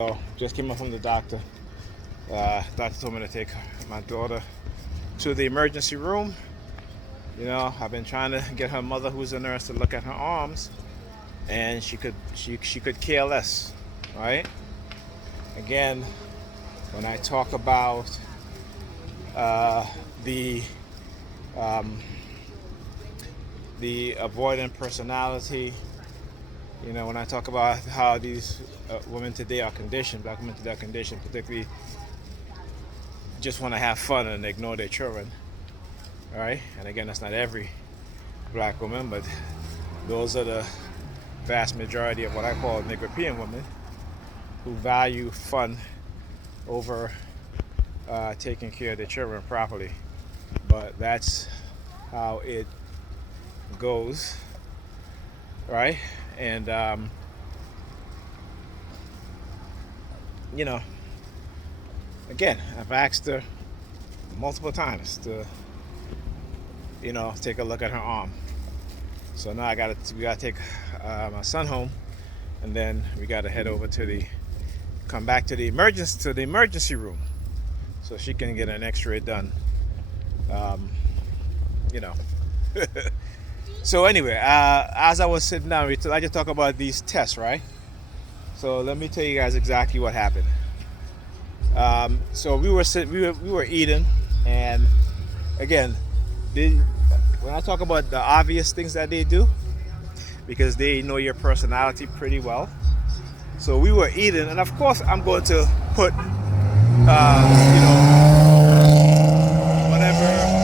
So just came up from the doctor. Doctor told me to take my daughter to the emergency room. I've been trying to get her mother, who's a nurse, to look at her arms, and she could care less, right? Again, when I talk about uh, the um, the avoidant personality, when I talk about how these women today are conditioned, black women today are conditioned, particularly just want to have fun and ignore their children, all right? And again, that's not every black woman, but those are the vast majority of what I call Negropean women who value fun over taking care of their children properly. But that's how it goes, right? And you know, again, I've asked her multiple times to, take a look at her arm. So now we gotta take my son home, and then we gotta head over come back to the emergency room, so she can get an X-ray done. Um, you know. So anyway, as I was sitting down, I just talk about these tests, right? So let me tell you guys exactly what happened. So we were eating, and again, when I talk about the obvious things that they do, because they know your personality pretty well. So we were eating, and of course, I'm going to put, whatever.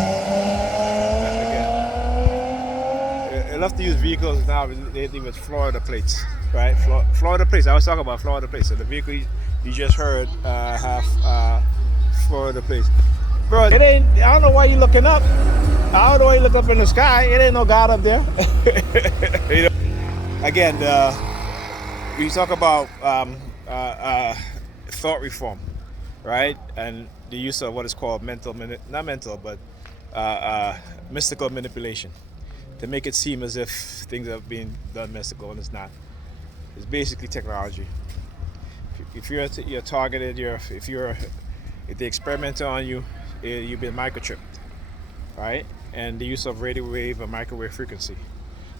I love to use vehicles now lately with Florida plates, right? Florida plates. I was talking about Florida plates. So the vehicle you just heard have Florida plates. Bro, it ain't. I don't know why you looking up. I don't know why you look up in the sky. It ain't no God up there. Again, we talk about thought reform, right? And the use of what is called not mental, but mystical manipulation, to make it seem as if things are being done mystical, and it's not. It's basically technology. If you're targeted, if they experiment on you, you've been microchipped, right? And the use of radio wave and microwave frequency.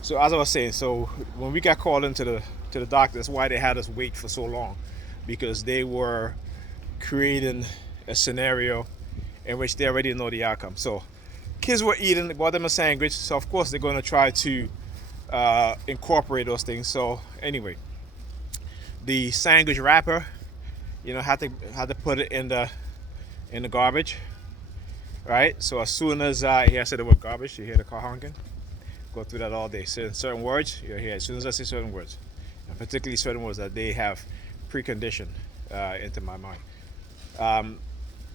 So as I was saying, so when we got called into the doctor, that's why they had us wait for so long, because they were creating a scenario in which they already know the outcome. So kids were eating, bought them a sandwich, so of course they're going to try to incorporate those things. So anyway, the sandwich wrapper, had to put it in the garbage, right? So as soon as I said the word garbage, you hear the car honking. Go through that all day. Certain words, you'll hear as soon as I say certain words, and particularly certain words that they have preconditioned into my mind.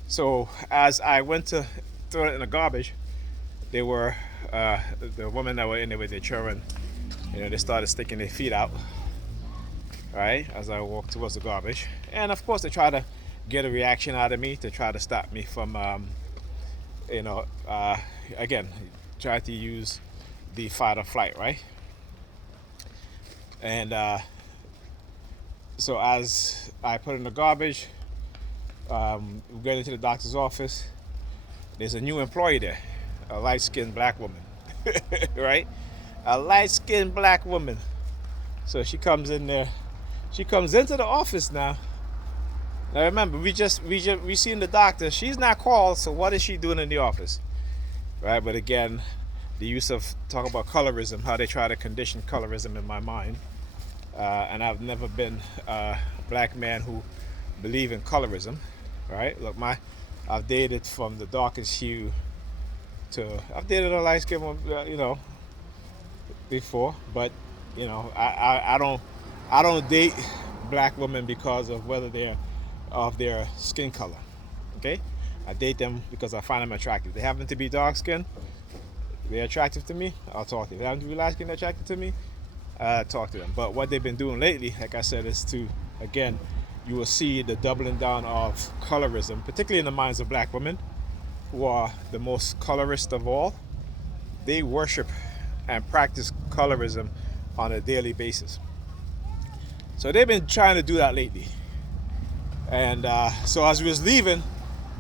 So as I went to throw it in the garbage, they were the women that were in there with their children. They started sticking their feet out, right, as I walked towards the garbage, and of course they try to get a reaction out of me to try to stop me from, again, try to use the fight or flight, right? And so as I put in the garbage, we get into the doctor's office. There's a new employee there, a light-skinned black woman, right? A light-skinned black woman. So she comes in there. She comes into the office now. Now remember, we seen the doctor. She's not called, so what is she doing in the office, right? But again, the use of talk about colorism, how they try to condition colorism in my mind, and I've never been a black man who believe in colorism, right? Look, I've dated from the darkest hue to I've dated a light skin one, before, but I don't date black women because of whether they're of their skin color. Okay, I date them because I find them attractive. They happen to be dark skinned, they're attractive to me, I'll talk to them. If they happen to be light skinned, they're attractive to me, talk to them. But what they've been doing lately, like I said, is to, again, you will see the doubling down of colorism, particularly in the minds of black women, who are the most colorist of all. They worship and practice colorism on a daily basis. So they've been trying to do that lately. And so as we was leaving,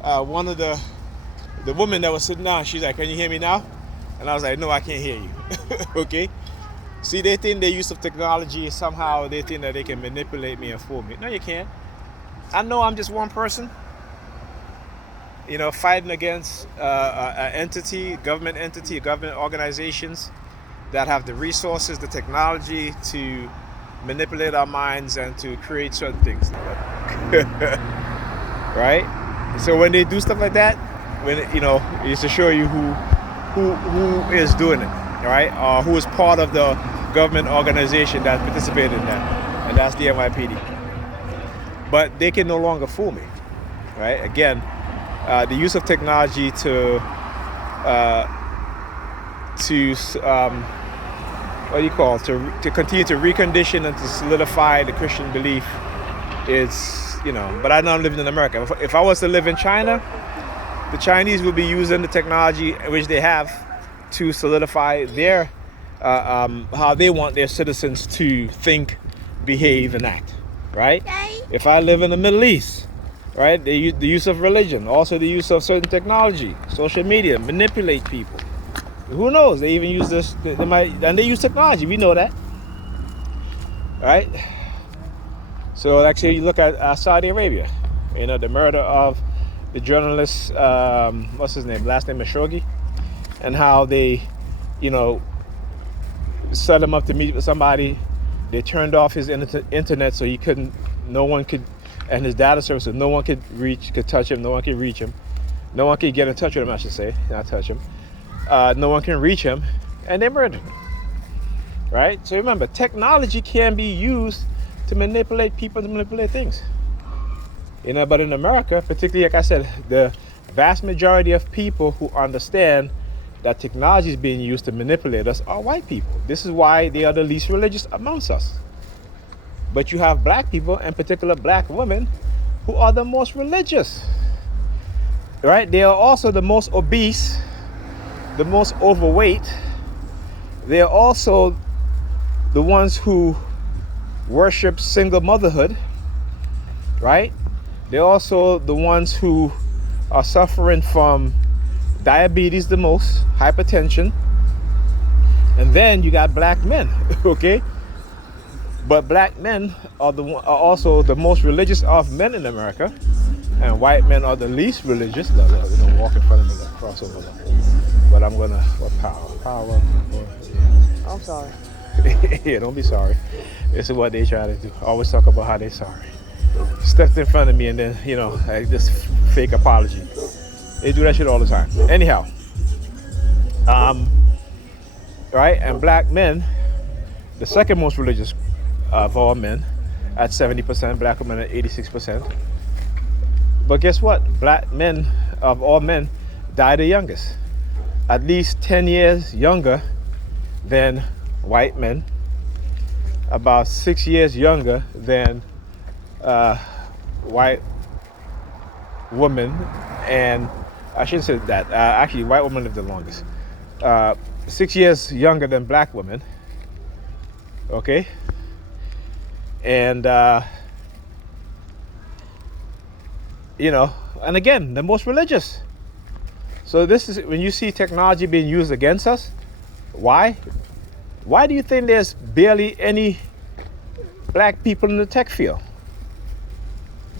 one of the women that was sitting down, she's like, "Can you hear me now?" And I was like, "No, I can't hear you." Okay. See, they think their use of technology, somehow they think that they can manipulate me and fool me. No, you can't. I know I'm just one person, fighting against an entity, government organizations that have the resources, the technology to manipulate our minds and to create certain things. Right? So when they do stuff like that, it's to show you who is doing it, right? Or who is part of the government organization that participated in that, and that's the NYPD. But they can no longer fool me, right? Again, the use of technology to continue to recondition and to solidify the Christian belief is, but I know I'm living in America. If I was to live in China, the Chinese would be using the technology which they have to solidify their how they want their citizens to think, behave, and act, right? If I live in the Middle East, right, the use of religion, also the use of certain technology, social media, manipulate people. Who knows? They even use this. They use technology. We know that, right? So, like, say you look at Saudi Arabia, the murder of the journalist, what's his name? Last name is Khashoggi, and how they, set him up to meet with somebody. They turned off his internet so no one could, and his data service, so no one could touch him. No one could reach him. No one could get in touch with him, I should say, not touch him. No one can reach him, and they murdered him, right? So remember, technology can be used to manipulate people, to manipulate things. But in America, particularly, like I said, the vast majority of people who understand that technology is being used to manipulate us are white people. This is why they are the least religious amongst us. But you have black people, in particular black women, who are the most religious, right? They are also the most obese, the most overweight. They are also the ones who worship single motherhood, right? They're also the ones who are suffering from diabetes the most, hypertension, and then you got black men, okay? But black men are also the most religious of men in America, and white men are the least religious. Walk in front of me, crossover. But I'm gonna, power. I'm sorry. Yeah, don't be sorry. This is what they try to do. Always talk about how they're sorry. Stepped in front of me and then, like this fake apology. They do that shit all the time. Anyhow, right? And black men, the second most religious of all men, at 70%, black women at 86%. But guess what? Black men of all men die the youngest. At least 10 years younger than white men, about 6 years younger than white women, and I shouldn't say that. Actually, white women live the longest. 6 years younger than black women. Okay? And, and again, the most religious. So this is, when you see technology being used against us, why? Why do you think there's barely any black people in the tech field?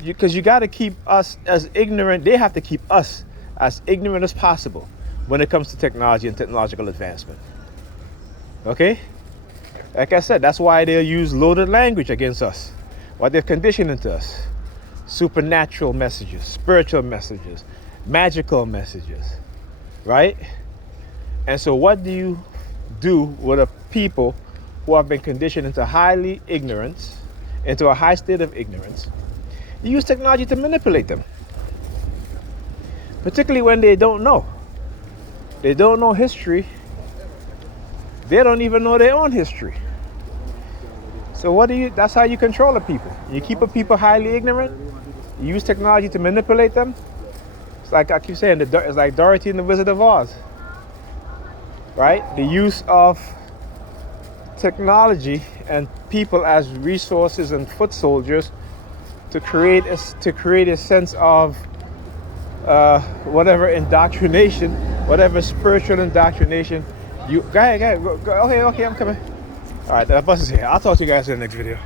Because you got to keep us as ignorant. They have to keep us as ignorant as possible when it comes to technology and technological advancement. Okay? Like I said, that's why they'll use loaded language against us. Why they're conditioning to us. Supernatural messages, spiritual messages, magical messages. Right? And so what do you do with a people who have been conditioned into highly ignorance, into a high state of ignorance? You use technology to manipulate them. Particularly when they don't know. They don't know history. They don't even know their own history. So that's how you control the people. You keep a people highly ignorant. You use technology to manipulate them. It's like I keep saying, it's like Dorothy and the Wizard of Oz. Right? The use of technology and people as resources and foot soldiers to create a sense of whatever indoctrination, whatever spiritual indoctrination. You go ahead, go. Okay, I'm coming. All right, the bus is here. I'll talk to you guys in the next video.